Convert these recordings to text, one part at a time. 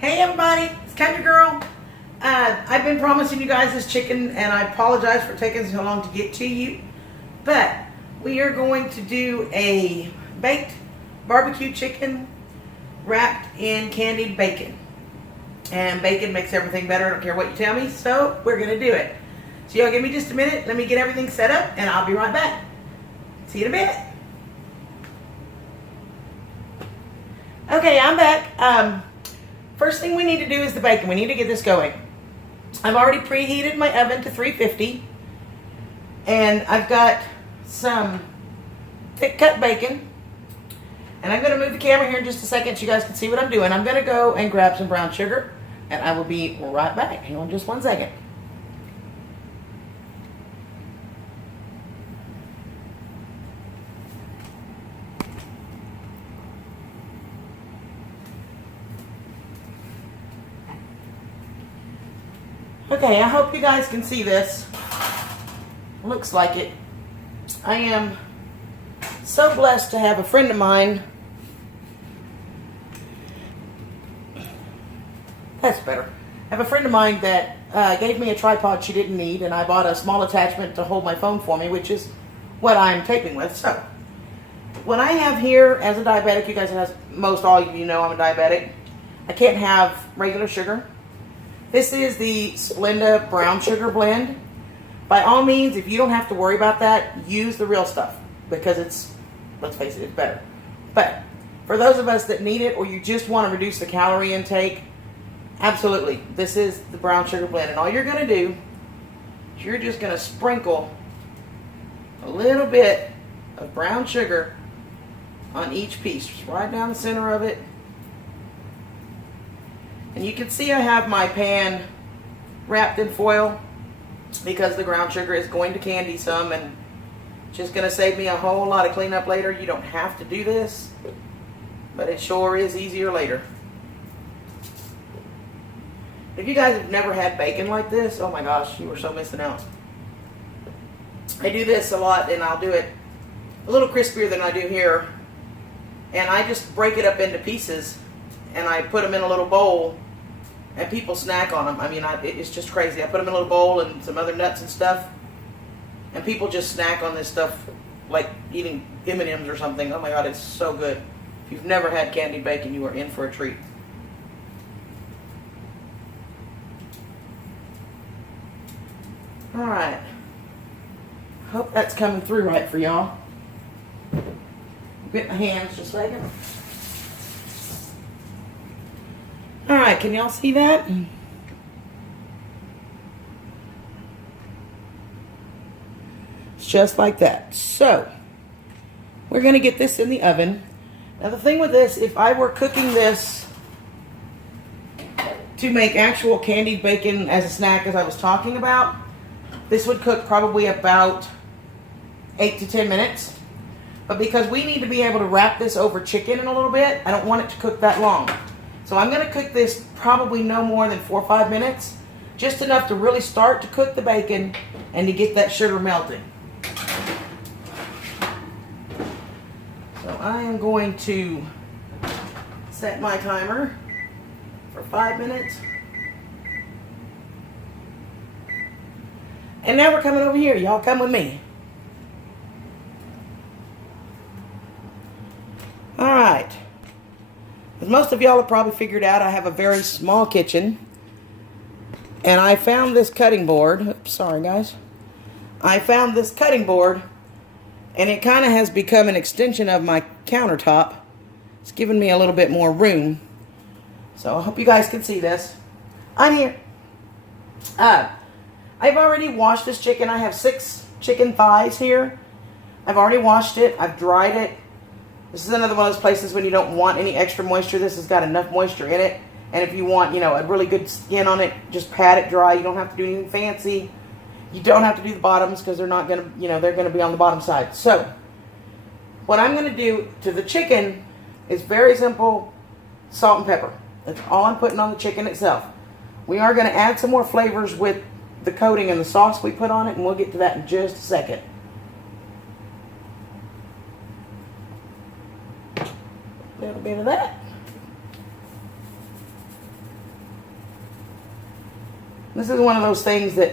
Hey everybody, it's Candied Girl. I've been promising you guys this chicken and I apologize for taking so long to get to you. But we are going to do a baked barbecue chicken wrapped in candied bacon. And bacon makes everything better, I don't care what you tell me, so we're going to do it. So y'all give me just a minute, let me get everything set up and I'll be right back. See you in a bit. Okay, I'm back. First thing we need to do is the bacon. We need to get this going. I've already preheated my oven to 350. And I've got some thick cut bacon. And I'm going to move the camera here in just a second so you guys can see what I'm doing. I'm going to go and grab some brown sugar. And I will be right back. Hang on just 1 second. Okay, I hope you guys can see this. Looks like it. I am so blessed to have a friend of mine. That's better. I have a friend of mine that gave me a tripod she didn't need, and I bought a small attachment to hold my phone for me, which is what I'm taping with. So, what I have here as a diabetic, you guys, as most all of you know I'm a diabetic, I can't have regular sugar. This is the Splenda brown sugar blend. By all means, if you don't have to worry about that, use the real stuff because it's, let's face it, it's better. But for those of us that need it or you just want to reduce the calorie intake, absolutely, this is the brown sugar blend. And all you're going to do is you're just going to sprinkle a little bit of brown sugar on each piece, just right down the center of it. And you can see I have my pan wrapped in foil because the ground sugar is going to candy some and just going to save me a whole lot of cleanup later. You don't have to do this, but it sure is easier later. If you guys have never had bacon like this, oh my gosh, you are so missing out. I do this a lot and I'll do it a little crispier than I do here. And I just break it up into pieces and I put them in a little bowl. And people snack on them. I mean, it's just crazy. I put them in a little bowl and some other nuts and stuff. And people just snack on this stuff like eating M&Ms or something. Oh my God, it's so good. If you've never had candied bacon, you are in for a treat. All right. Hope that's coming through right for y'all. Get my hands just a second. All right, can y'all see that? It's just like that. So, we're going to get this in the oven. Now, the thing with this, if I were cooking this to make actual candied bacon as a snack, as I was talking about, this would cook probably about 8 to 10 minutes. But because we need to be able to wrap this over chicken in a little bit, I don't want it to cook that long. So I'm going to cook this probably no more than 4 or 5 minutes. Just enough to really start to cook the bacon and to get that sugar melting. So I am going to set my timer for 5 minutes. And now we're coming over here. Y'all come with me. All right. As most of y'all have probably figured out, I have a very small kitchen. And I found this cutting board. Oops, sorry, guys. I found this cutting board. And it kind of has become an extension of my countertop. It's given me a little bit more room. So I hope you guys can see this. I'm here. I've already washed this chicken. I have 6 chicken thighs here. I've already washed it. I've dried it. This is another one of those places when you don't want any extra moisture. This has got enough moisture in it. And if you want, you know, a really good skin on it, just pat it dry. You don't have to do anything fancy. You don't have to do the bottoms because they're not going to, you know, they're going to be on the bottom side. So, what I'm going to do to the chicken is very simple: salt and pepper. That's all I'm putting on the chicken itself. We are going to add some more flavors with the coating and the sauce we put on it, and we'll get to that in just a second. A little bit of that. This is one of those things that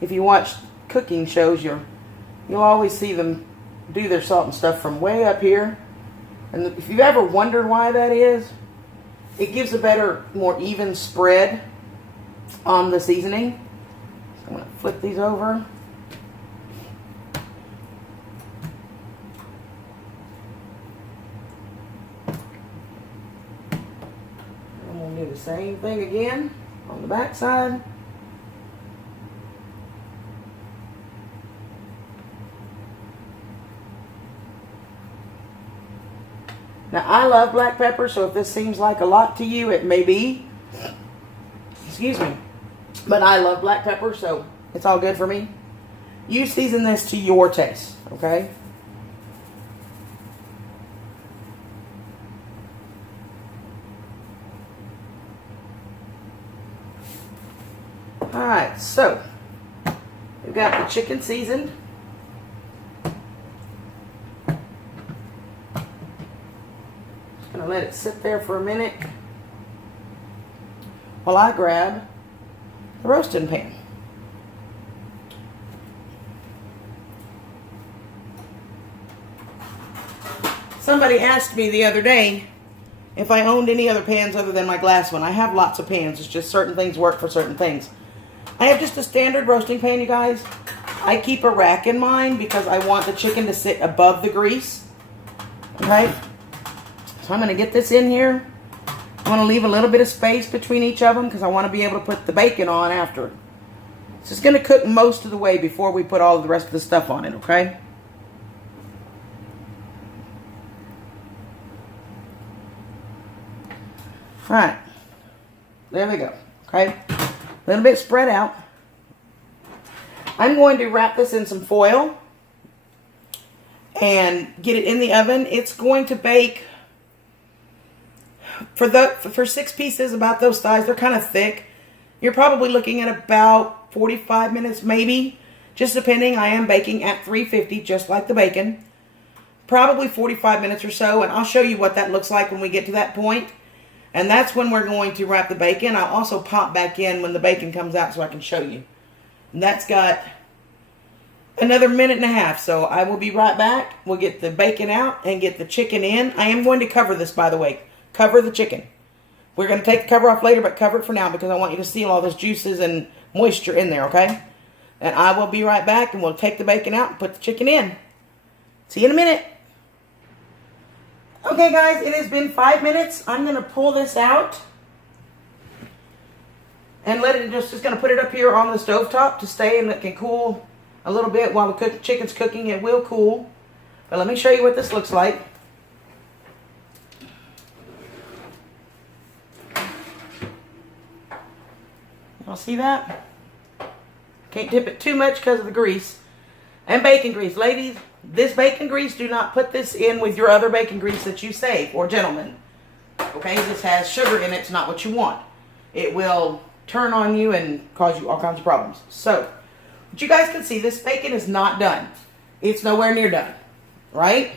if you watch cooking shows, you'll always see them do their salt and stuff from way up here. And if you've ever wondered why that is, it gives a better, more even spread on the seasoning. So I'm going to flip these over. I'm going to do the same thing again on the back side. Now, I love black pepper, so if this seems like a lot to you, it may be. Excuse me. But I love black pepper, so it's all good for me. You season this to your taste, okay? Alright, so we've got the chicken seasoned. Gonna let it sit there for a minute while I grab the roasting pan. Somebody asked me the other day if I owned any other pans other than my glass one. I have lots of pans. It's just certain things work for certain things. I have just a standard roasting pan, you guys. I keep a rack in mine because I want the chicken to sit above the grease. Okay? So I'm going to get this in here. I want to leave a little bit of space between each of them because I want to be able to put the bacon on after. So it's going to cook most of the way before we put all of the rest of the stuff on it, okay? Alright. There we go. Okay? A little bit spread out. I'm going to wrap this in some foil and get it in the oven. It's going to bake for 6 pieces, about those size. They're kind of thick. You're probably looking at about 45 minutes maybe, just depending. I am baking at 350 just like the bacon. Probably 45 minutes or so, and I'll show you what that looks like when we get to that point. And that's when we're going to wrap the bacon. I'll also pop back in when the bacon comes out so I can show you. And that's got another minute and a half, so I will be right back. We'll get the bacon out and get the chicken in. I am going to cover this, by the way. Cover the chicken. We're going to take the cover off later, but cover it for now because I want you to seal all those juices and moisture in there, okay? And I will be right back, and we'll take the bacon out and put the chicken in. See you in a minute. Okay, guys, it has been 5 minutes. I'm going to pull this out and let it just going to put it up here on the stovetop to stay, and it can cool a little bit while the chicken's cooking. It will cool. But let me show you what this looks like. Y'all see that? Can't dip it too much because of the grease. And bacon grease. Ladies, this bacon grease, do not put this in with your other bacon grease that you save. Or gentlemen. Okay, this has sugar in it. It's not what you want. It will turn on you and cause you all kinds of problems. So, but you guys can see this bacon is not done. It's nowhere near done. Right?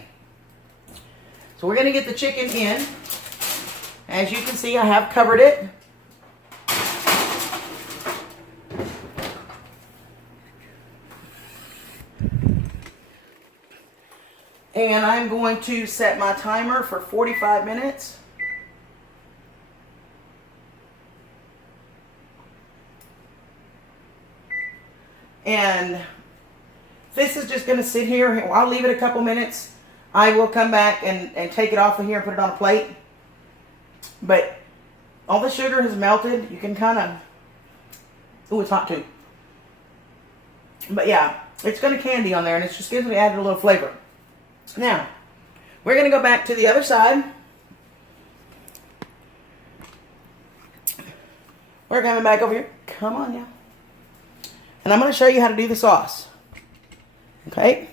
So we're going to get the chicken in. As you can see, I have covered it. And I'm going to set my timer for 45 minutes. And this is just going to sit here. I'll leave it a couple minutes. I will come back and take it off of here and put it on a plate. But all the sugar has melted. You can kind of... Ooh, it's hot too. But yeah, it's going to candy on there, and it's just going to add a little flavor. Now, we're going to go back to the other side. We're coming back over here. Come on now. And I'm going to show you how to do the sauce. Okay?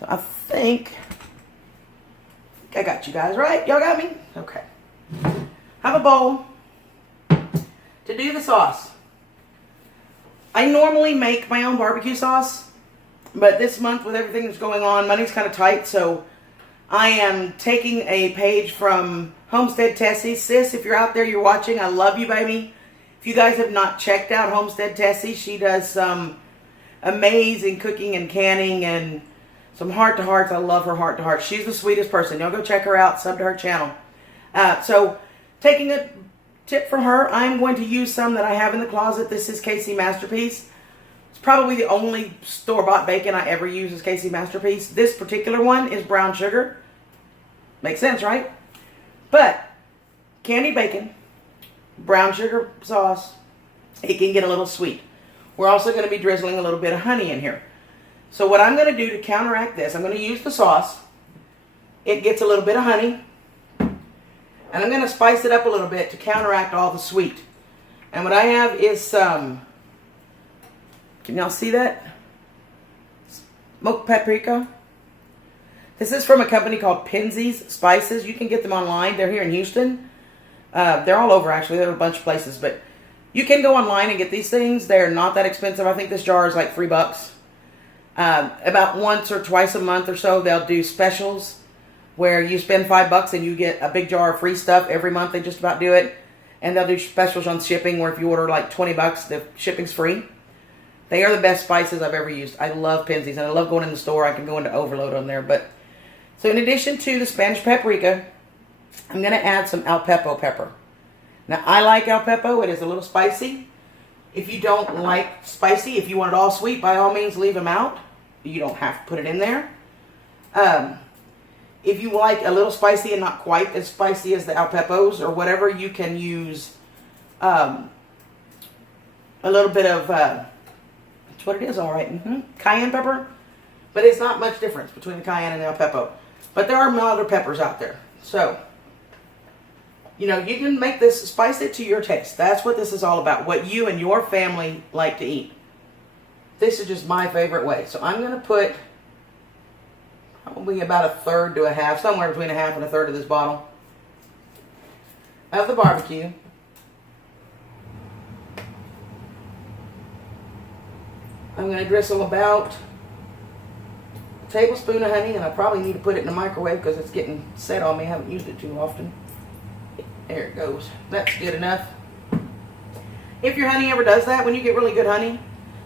So I think I got you guys, right? Y'all got me? Okay. Have a bowl to do the sauce. I normally make my own barbecue sauce. But this month, with everything that's going on, money's kind of tight, so I am taking a page from Homestead Tessie. Sis, if you're out there, you're watching, I love you, baby. If you guys have not checked out Homestead Tessie, she does some amazing cooking and canning and some heart-to-hearts. I love her heart-to-hearts. She's the sweetest person. Y'all go check her out. Sub to her channel. So taking a tip from her, I'm going to use some that I have in the closet. This is Casey Masterpiece. It's probably the only store-bought bacon I ever use is Casey Masterpiece. This particular one is brown sugar. Makes sense, right? But candied bacon, brown sugar sauce, it can get a little sweet. We're also going to be drizzling a little bit of honey in here. So what I'm going to do to counteract this, I'm going to use the sauce. It gets a little bit of honey. And I'm going to spice it up a little bit to counteract all the sweet. And what I have is some, can y'all see that? Smoked paprika. This is from a company called Pinsy's Spices. You can get them online. They're here in Houston. They're all over, actually. They're a bunch of places. But you can go online and get these things. They're not that expensive. I think this jar is like $3. About once or twice a month or so, they'll do specials where you spend $5 and you get a big jar of free stuff. Every month they just about do it. And they'll do specials on shipping where if you order like $20, the shipping's free. They are the best spices I've ever used. I love Pinsy's, and I love going in the store. I can go into overload on there. But so in addition to the Spanish paprika, I'm going to add some al pepo pepper. Now, I like al pepo. It is a little spicy. If you don't like spicy, if you want it all sweet, by all means, leave them out. You don't have to put it in there. If you like a little spicy and not quite as spicy as the al pepos or whatever, you can use a little bit of, that's what it is, all right, cayenne pepper. But it's not much difference between the cayenne and the al pepo. But there are milder peppers out there. So, you know, you can make this, spice it to your taste. That's what this is all about, what you and your family like to eat. This is just my favorite way. So I'm going to put probably about a third to a half, somewhere between a half and a third of this bottle of the barbecue. I'm going to drizzle about a tablespoon of honey, and I probably need to put it in the microwave because it's getting set on me. I haven't used it too often. There it goes. That's good enough. If your honey ever does that, when you get really good honey,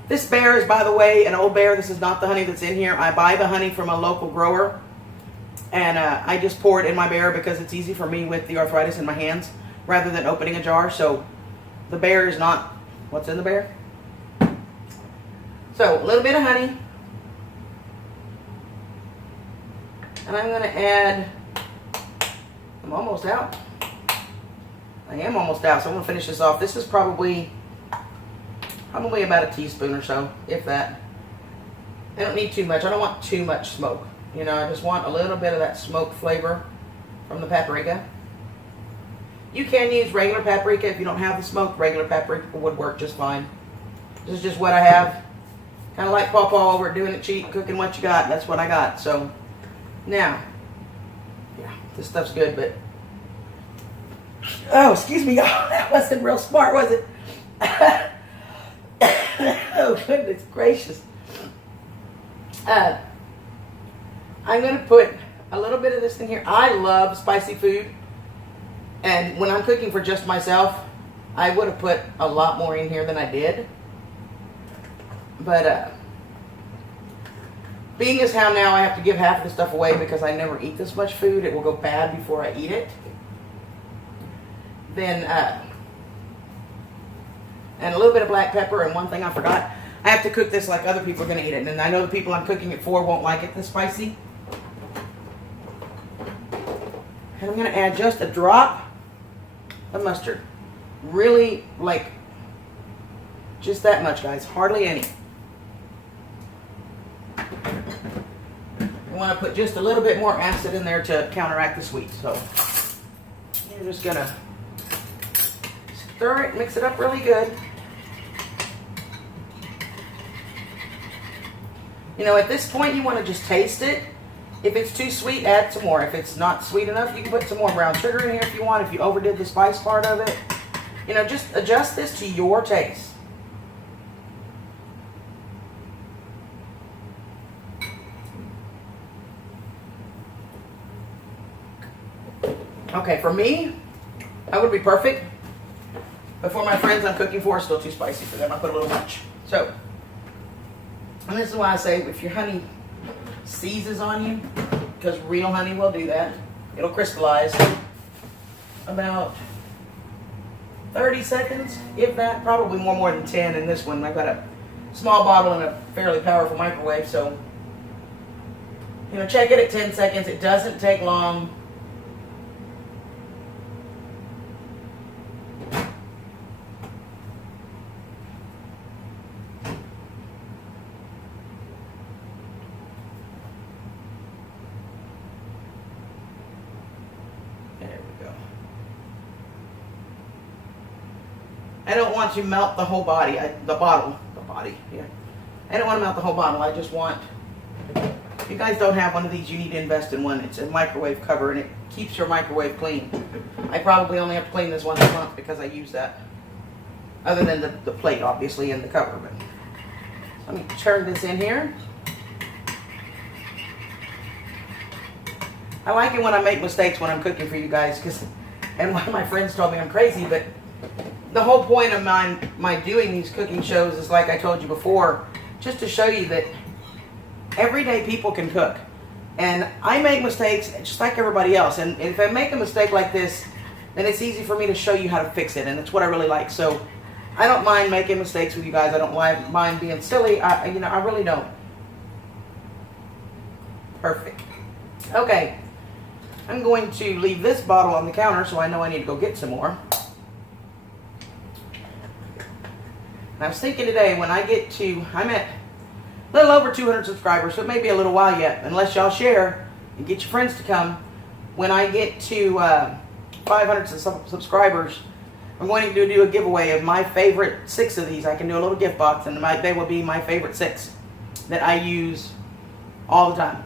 this Bear is, by the way, an old Bear. This is not the honey that's in here. I buy the honey from a local grower, and I just pour it in my Bear because it's easy for me with the arthritis in my hands rather than opening a jar. So the Bear is not what's in the Bear. So a little bit of honey, and I'm going to add, I'm almost out. I am almost out, so I'm going to finish this off. This is probably about a teaspoon or so, if that. I don't need too much. I don't want too much smoke. You know, I just want a little bit of that smoke flavor from the paprika. You can use regular paprika. If you don't have the smoke, regular paprika would work just fine. This is just what I have. Kind of like Pawpaw over doing it cheap, cooking what you got. That's what I got. So, now, yeah, this stuff's good, but oh, excuse me, y'all. That wasn't real smart, was it? Oh, goodness gracious. I'm going to put a little bit of this in here. I love spicy food. And when I'm cooking for just myself, I would have put a lot more in here than I did. But being as how now I have to give half of the stuff away because I never eat this much food, it will go bad before I eat it. Then, and a little bit of black pepper, and one thing I forgot, I have to cook this like other people are going to eat it, and I know the people I'm cooking it for won't like it this spicy. And I'm going to add just a drop of mustard. Really, like, just that much, guys. Hardly any. I want to put just a little bit more acid in there to counteract the sweet. So, you're just going to stir it, mix it up really good. You know, at this point, you want to just taste it. If it's too sweet, add some more. If it's not sweet enough, you can put some more brown sugar in here if you want, if you overdid the spice part of it. You know, just adjust this to your taste. Okay, for me, that would be perfect. But for my friends I'm cooking for, it's still too spicy for them. I put a little much. So, and this is why I say if your honey seizes on you, because real honey will do that, it'll crystallize. About 30 seconds, if that, probably more than 10 in this one. I've got a small bottle and a fairly powerful microwave, so check it at 10 seconds. It doesn't take long. There we go. I don't want to melt the whole body, the bottle, yeah. I don't want to melt the whole bottle. I just want, if you guys don't have one of these, you need to invest in one. It's a microwave cover and it keeps your microwave clean. I probably only have to clean this once a month because I use that. Other than the plate, obviously, and the cover. But let me turn this in here. I like it when I make mistakes when I'm cooking for you guys, and one of my friends told me I'm crazy, but the whole point of my doing these cooking shows is, like I told you before, just to show you that everyday people can cook. And I make mistakes just like everybody else. And if I make a mistake like this, then it's easy for me to show you how to fix it. And it's what I really like. So I don't mind making mistakes with you guys. I don't mind being silly. I really don't. Perfect. Okay. I'm going to leave this bottle on the counter so I know I need to go get some more. And I was thinking today, when I get to, I'm at a little over 200 subscribers, so it may be a little while yet, unless y'all share and get your friends to come. When I get to 500 subscribers, I'm going to do a giveaway of my favorite 6 of these. I can do a little gift box, and they will be my favorite 6 that I use all the time.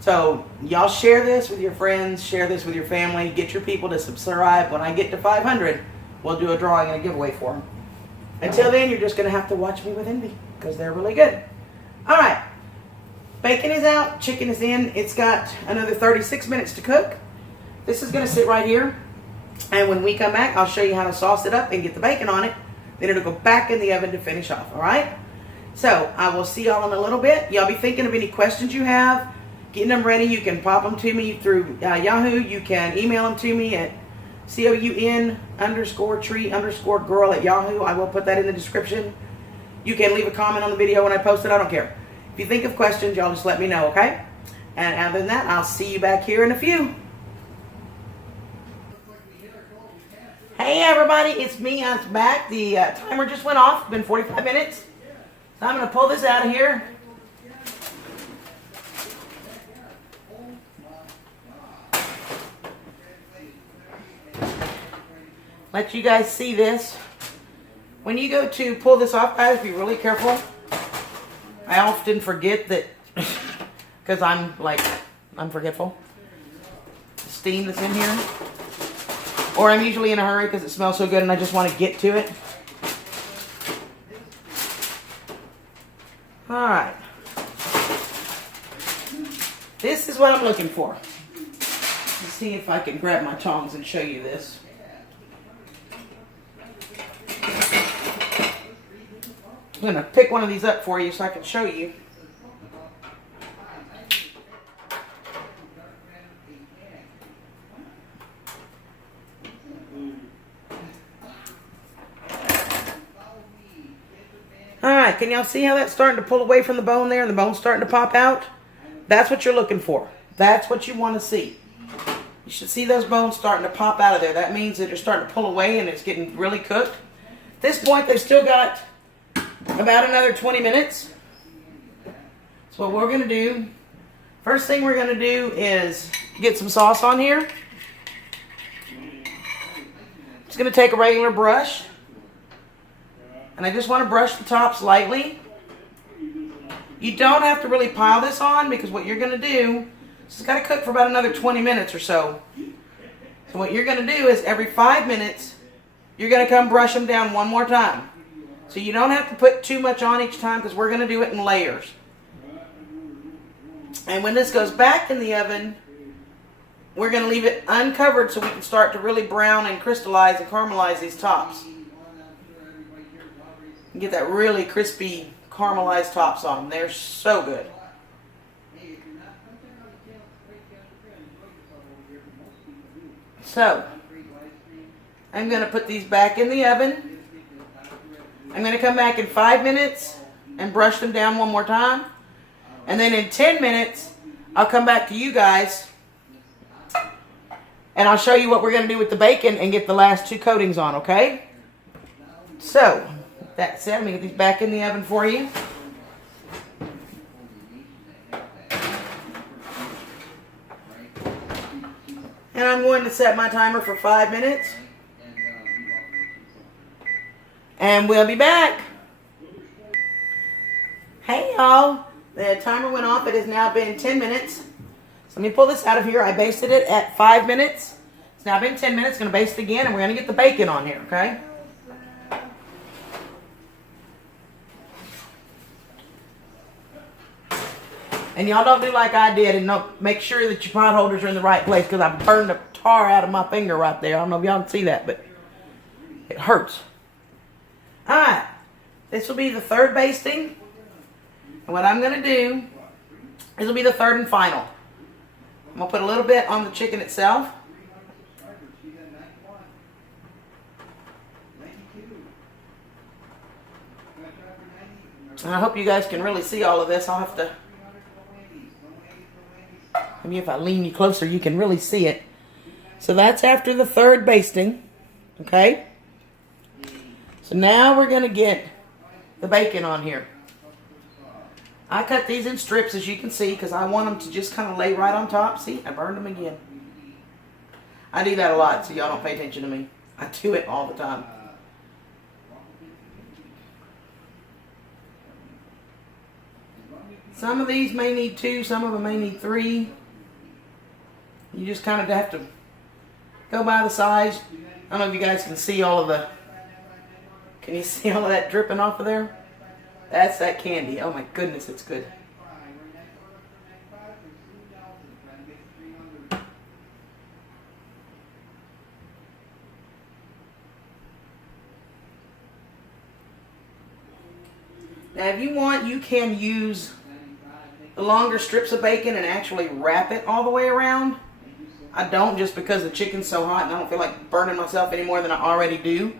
So y'all share this with your friends, share this with your family, get your people to subscribe. When I get to 500, we'll do a drawing and a giveaway for them. Until then, you're just going to have to watch me with envy because they're really good. All right. Bacon is out. Chicken is in. It's got another 36 minutes to cook. This is going to sit right here. And when we come back, I'll show you how to sauce it up and get the bacon on it. Then it'll go back in the oven to finish off. All right? So I will see y'all in a little bit. Y'all be thinking of any questions you have. Getting them ready. You can pop them to me through Yahoo. You can email them to me at COUN_tree_girl@Yahoo. I will put that in the description. You can leave a comment on the video when I post it. I don't care. If you think of questions, y'all just let me know, okay? And other than that, I'll see you back here in a few. Hey everybody, it's me. I'm back. The timer just went off. It's been 45 minutes. So I'm going to pull this out of here. Let you guys see this. When you go to pull this off, guys, be really careful. I often forget that, because I'm forgetful. The steam that's in here. Or I'm usually in a hurry because it smells so good and I just want to get to it. Alright. This is what I'm looking for. Let's see if I can grab my tongs and show you this. I'm going to pick one of these up for you so I can show you. Alright, can y'all see how that's starting to pull away from the bone there and the bone's starting to pop out? That's what you're looking for. That's what you want to see. You should see those bones starting to pop out of there. That means that they're starting to pull away and it's getting really cooked. At this point, they've still got about another 20 minutes. So what we're going to do, first thing we're going to do is get some sauce on here. Just going to take a regular brush. And I just want to brush the tops lightly. You don't have to really pile this on because what you're going to do, it's got to cook for about another 20 minutes or so. So what you're going to do is every 5 minutes, you're going to come brush them down one more time. So you don't have to put too much on each time because we're going to do it in layers. And when this goes back in the oven, we're going to leave it uncovered so we can start to really brown and crystallize and caramelize these tops. and get that really crispy caramelized tops on them. They're so good. So, I'm going to put these back in the oven. I'm going to come back in 5 minutes and brush them down one more time. And then in 10 minutes, I'll come back to you guys and I'll show you what we're going to do with the bacon and get the last 2 coatings on, okay? So, that's it. Let me get these back in the oven for you. And I'm going to set my timer for 5 minutes. And we'll be back. Hey y'all, the timer went off. It has now been 10 minutes. So let me pull this out of here. I basted it at 5 minutes. It's now been 10 minutes. Going to baste it again, and we're going to get the bacon on here, okay? And y'all don't do like I did and make sure that your pot holders are in the right place, because I burned the tar out of my finger right there. I don't know if y'all can see that, but it hurts. Alright, this will be the 3rd basting. And what I'm going to do, this will be the 3rd and final. I'm going to put a little bit on the chicken itself. And I hope you guys can really see all of this. I'll have to, maybe if I lean you closer, you can really see it. So that's after the 3rd basting. Okay? So now we're going to get the bacon on here. I cut these in strips, as you can see, because I want them to just kind of lay right on top. See, I burned them again. I do that a lot, so y'all don't pay attention to me. I do it all the time. Some of these may need 2, some of them may need 3. You just kind of have to go by the size. I don't know if you guys can see all of the... Can you see all of that dripping off of there? That's that candy. Oh my goodness, it's good. Now if you want, you can use the longer strips of bacon and actually wrap it all the way around. I don't, just because the chicken's so hot and I don't feel like burning myself any more than I already do.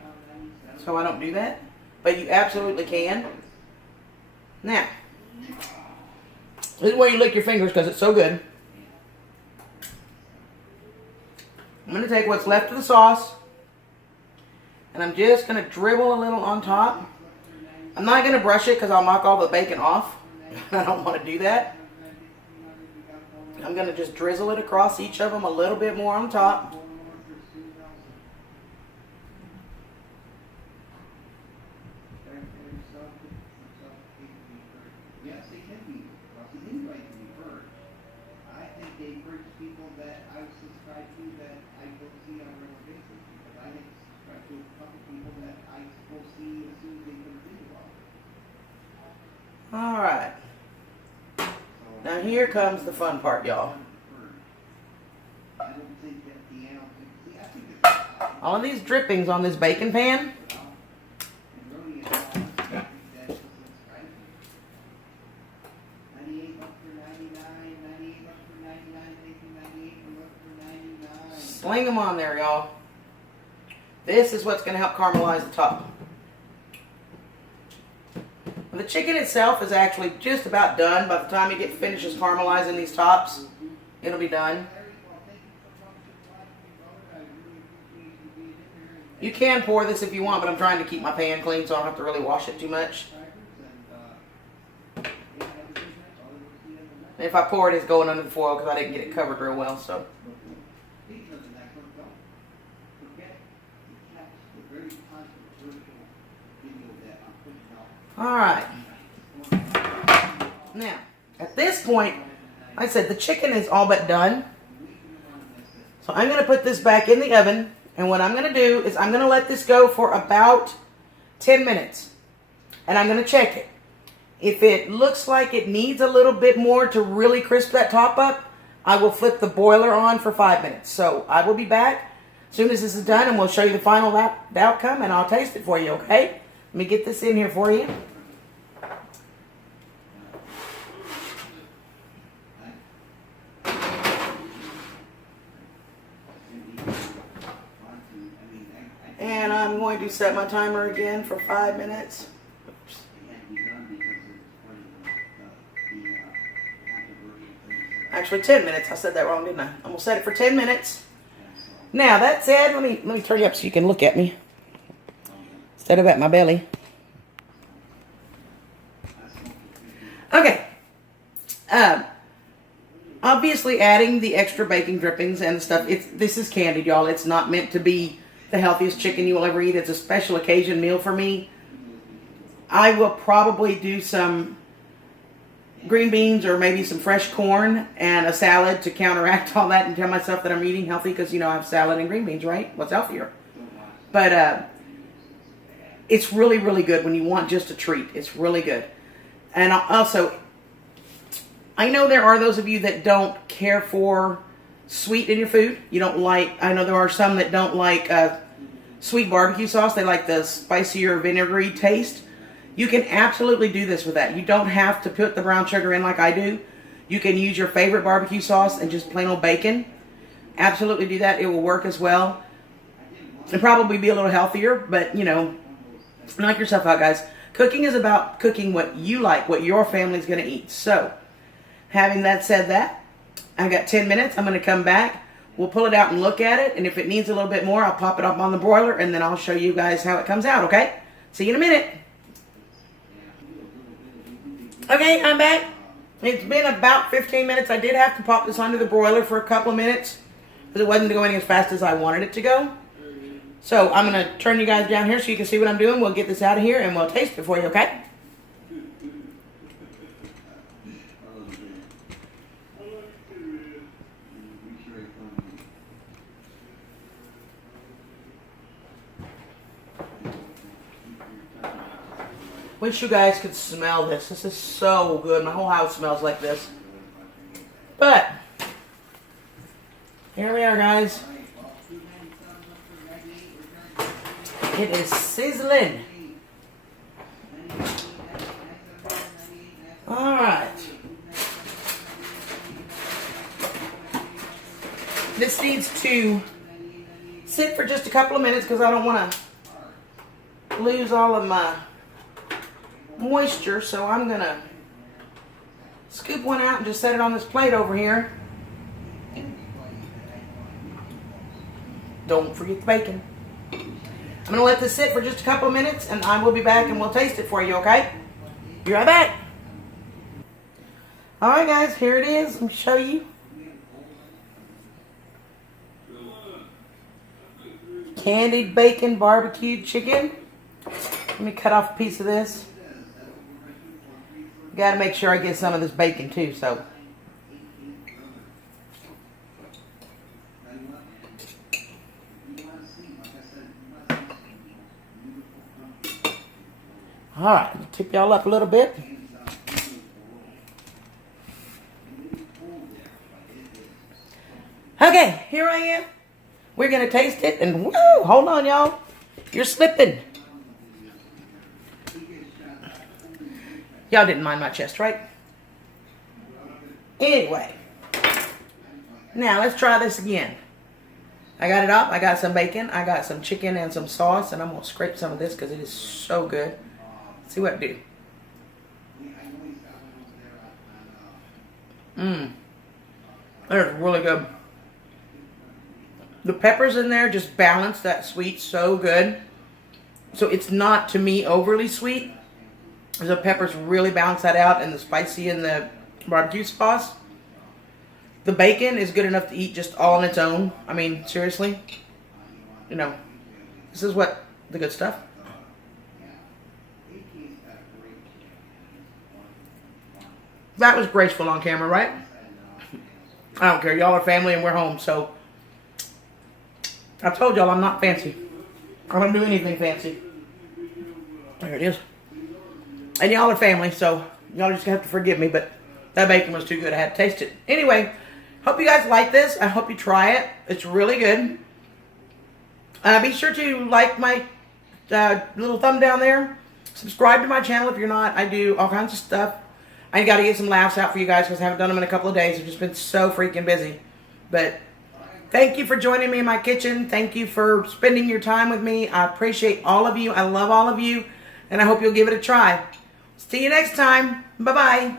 So I don't do that. But you absolutely can. Now, this is where you lick your fingers because it's so good. I'm going to take what's left of the sauce and I'm just going to dribble a little on top. I'm not going to brush it because I'll knock all the bacon off. I don't want to do that. I'm going to just drizzle it across each of them a little bit more on top. Alright. Now here comes the fun part, y'all. All of these drippings on this bacon pan. Sling them on there, y'all. This is what's going to help caramelize the top. The chicken itself is actually just about done. By the time you get finishes caramelizing these tops, it'll be done. You can pour this if you want, but I'm trying to keep my pan clean so I don't have to really wash it too much. And if I pour it, it's going under the foil because I didn't get it covered real well. So. Alright. Now, at this point, like I said, the chicken is all but done. So I'm going to put this back in the oven. And what I'm going to do is I'm going to let this go for about 10 minutes. And I'm going to check it. If it looks like it needs a little bit more to really crisp that top up, I will flip the boiler on for 5 minutes. So I will be back as soon as this is done and we'll show you the final outcome and I'll taste it for you, okay? Let me get this in here for you. And I'm going to set my timer again for 5 minutes. Oops. Actually 10 minutes. I said that wrong, didn't I? I'm going to set it for 10 minutes. Now, that said, let me turn you up so you can look at me instead of at my belly. Okay. Obviously, adding the extra bacon drippings and stuff. This is Candied, y'all. It's not meant to be the healthiest chicken you will ever eat. It's a special occasion meal for me. I will probably do some green beans or maybe some fresh corn and a salad to counteract all that and tell myself that I'm eating healthy because, you know, I have salad and green beans, right? What's healthier? But it's really, really good when you want just a treat. It's really good. And also, I know there are those of you that don't care for sweet in your food. You don't like, I know there are some that don't like sweet barbecue sauce. They like the spicier vinegary taste. You can absolutely do this with that. You don't have to put the brown sugar in like I do. You can use your favorite barbecue sauce and just plain old bacon. Absolutely do that. It will work as well. It'll probably be a little healthier, but, you know, knock yourself out, guys. Cooking is about cooking what you like, what your family's going to eat. So, having that said that, I got 10 minutes. I'm going to come back. We'll pull it out and look at it. And if it needs a little bit more, I'll pop it up on the broiler, and then I'll show you guys how it comes out, okay? See you in a minute. Okay, I'm back. It's been about 15 minutes. I did have to pop this onto the broiler for a couple of minutes because it wasn't going as fast as I wanted it to go. So I'm going to turn you guys down here so you can see what I'm doing. We'll get this out of here and we'll taste it for you, okay? Wish you guys could smell this. This is so good. My whole house smells like this. But here we are, guys. It is sizzling. All right. This needs to sit for just a couple of minutes because I don't want to lose all of my moisture, so I'm gonna scoop one out and just set it on this plate over here. Don't forget the bacon. I'm gonna let this sit for just a couple of minutes and I will be back and we'll taste it for you, okay? Be right back. Alright guys, here it is. Let me show you. Candied bacon barbecued chicken. Let me cut off a piece of this. Got to make sure I get some of this bacon too, so. Alright, I'll tip y'all up a little bit. Okay, here I am. We're going to taste it and woo, hold on y'all. You're slipping. Y'all didn't mind my chest, right? Anyway. Now, let's try this again. I got it up. I got some bacon. I got some chicken and some sauce. And I'm going to scrape some of this because it is so good. Let's see what it do. That is really good. The peppers in there just balance that sweet so good. So it's not, to me, overly sweet. The peppers really balance that out, and the spicy and the barbecue sauce. The bacon is good enough to eat just all on its own. I mean, seriously. You know, this is what the good stuff. That was graceful on camera, right? I don't care. Y'all are family and we're home, so. I told y'all I'm not fancy. I don't do anything fancy. There it is. And y'all are family, so y'all just have to forgive me, but that bacon was too good. I had to taste it. Anyway, hope you guys like this. I hope you try it. It's really good. Be sure to like my little thumb down there. Subscribe to my channel if you're not. I do all kinds of stuff. I got to get some laughs out for you guys because I haven't done them in a couple of days. I've just been so freaking busy. But thank you for joining me in my kitchen. Thank you for spending your time with me. I appreciate all of you. I love all of you. And I hope you'll give it a try. See you next time. Bye-bye.